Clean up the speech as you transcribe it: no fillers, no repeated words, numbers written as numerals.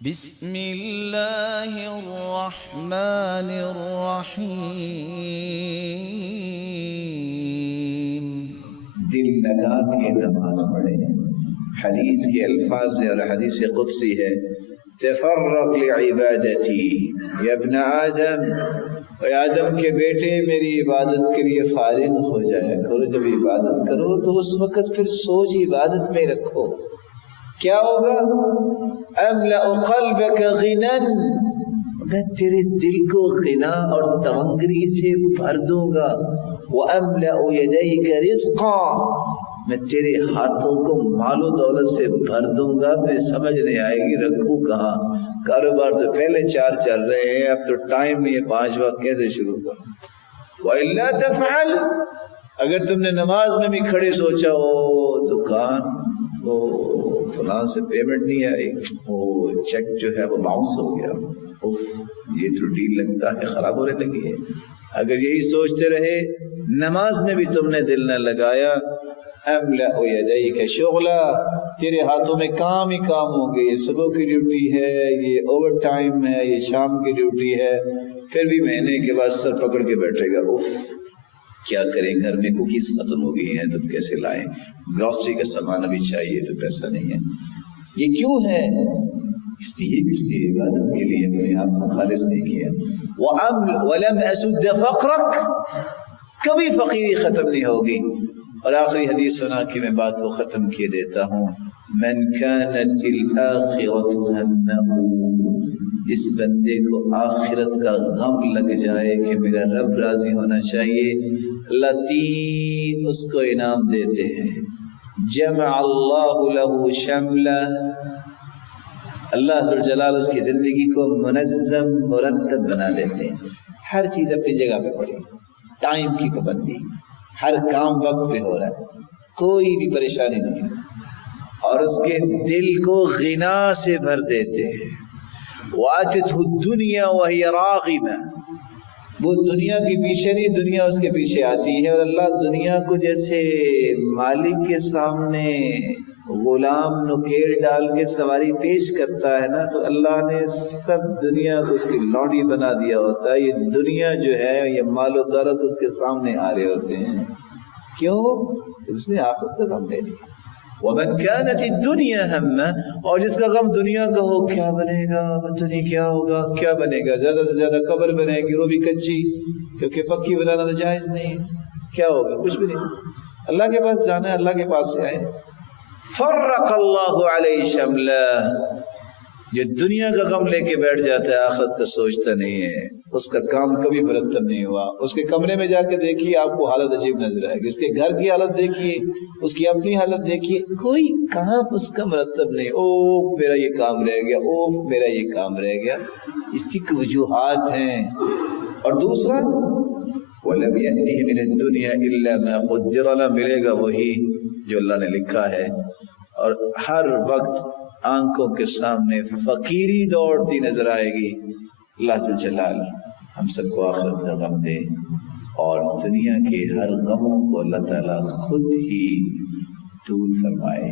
بسم اللہ الرحمن الرحیم۔ دل لگا کے نماز پڑھیں۔ حدیث کے الفاظ ہیں اور حدیث قدسی ہے، تفرغ لعبادتی یا ابن آدم، اے آدم کے بیٹے میری عبادت کے لیے فارغ ہو جایا کرو۔ جب عبادت کرو تو اس وقت پھر سوچ عبادت میں رکھو، کیا ہوگا؟ املأ قلبك غنا، میں تیرے دل کو غنا اور تمنگری سے بھر دوں گا۔ واملأ يديك رزقا، میں تیرے ہاتھوں کو مال و دولت سے بھر دوں گا۔ تو سمجھ نہیں آئے گی رکھوں کہاں، کاروبار تو پہلے 4 چل رہے ہیں، اب تو ٹائم نہیں ہے 5 وقت کیسے شروع کروں۔ وإلا تفعل، اگر تم نے نماز میں بھی کھڑے سوچا ہو دکان وہ فلاں سے پیمنٹ نہیں آئی، وہ چیک جو ہے وہ باؤنس ہو گیا، یہ تو ڈیل لگتا ہے خراب ہونے لگی ہے، اگر یہی سوچتے رہے نماز میں بھی تم نے دل نہ لگایا، املأ یدیک شغلا، تیرے ہاتھوں میں کام ہی کام ہوں گے۔ یہ صبح کی ڈیوٹی ہے، یہ اوور ٹائم ہے، یہ شام کی ڈیوٹی ہے، پھر بھی مہینے کے بعد سر پکڑ کے بیٹھے گا، کیا کریں، گھر میں کوکیز ختم ہو گئی ہیں تو کیسے لائیں، گروسری کا سامان ابھی چاہیے تو پیسہ نہیں ہے۔ یہ کیوں ہے؟ اس لیے عبادت کے لیے اپنے آپ کو خالص نہیں کیا۔ وَلَمْ أَسُدَّ فَقْرَكَ، کبھی فقیری ختم نہیں ہوگی۔ اور آخری حدیث سنا کہ میں بات کو ختم کیے دیتا ہوں، مَنْ كَانَتِ الْآخِرَةُ هَمَّهُ، اس بندے کو آخرت کا غم لگ جائے کہ میرا رب راضی ہونا چاہیے، اللہ 3 اس کو انعام دیتے ہیں۔ جمع اللہ له شملہ، اللہ ذوالجلال اس کی زندگی کو منظم مرتب بنا دیتے ہیں، ہر چیز اپنی جگہ پہ پڑی، ٹائم کی پابندی، ہر کام وقت پہ ہو رہا ہے، کوئی بھی پریشانی نہیں، اور اس کے دل کو غنا سے بھر دیتے ہیں۔ وَآتِتْهُ الدُّنْيَا وَهِيَ رَاغِبَةٌ، وہ دنیا کے پیچھے نہیں، دنیا اس کے پیچھے آتی ہے، اور اللہ دنیا کو جیسے مالک کے سامنے غلام نکیل ڈال کے سواری پیش کرتا ہے نا، تو اللہ نے سب دنیا کو اس کی لونڈی بنا دیا ہوتا ہے۔ یہ دنیا جو ہے یہ مال و دولت اس کے سامنے آ رہے ہوتے ہیں، کیوں؟ اس نے آخرت کا غم لے لیا۔ وَمَنْ كَانَتِ الدُّنْيَا هَمَّهُ، اور جس کا غم دنیا کا ہو، کیا بنے گا پتہ نہیں، کیا ہوگا، کیا بنے گا، زیادہ سے زیادہ قبر بنے گی، وہ بھی کچی، کیونکہ پکی بنانا تو جائز نہیں ہے، کیا ہوگا، کچھ بھی نہیں، اللہ کے پاس جانا ہے، اللہ کے پاس سے آئے۔ فرق اللہ علیہ شملہ، جو دنیا کا غم لے کے بیٹھ جاتا ہے آخرت کا سوچتا نہیں ہے، اس کا کام کبھی مرتب نہیں ہوا۔ اس کے کمرے میں جا کے دیکھیے آپ کو حالت عجیب نظر آئے گی، اس کے گھر کی حالت دیکھیے، اس کی اپنی حالت دیکھیے، کوئی کام اس کا مرتب نہیں، او میرا یہ کام رہ گیا، او میرا یہ کام رہ گیا، اس کی وجوہات ہیں۔ اور دوسرا وَلَمْ يَأْتِهِ مِنَ الدُّنْيَا إِلَّا مَا قُدِّرَ لَهُ، ملے گا وہی جو اللہ نے لکھا ہے، اور ہر وقت آنکھوں کے سامنے فقیری دوڑتی نظر آئے گی۔ اللہ ذوالجلال ہم سب کو آخرت کا غم دے، اور دنیا کے ہر غموں کو اللہ تعالیٰ خود ہی دور فرمائے۔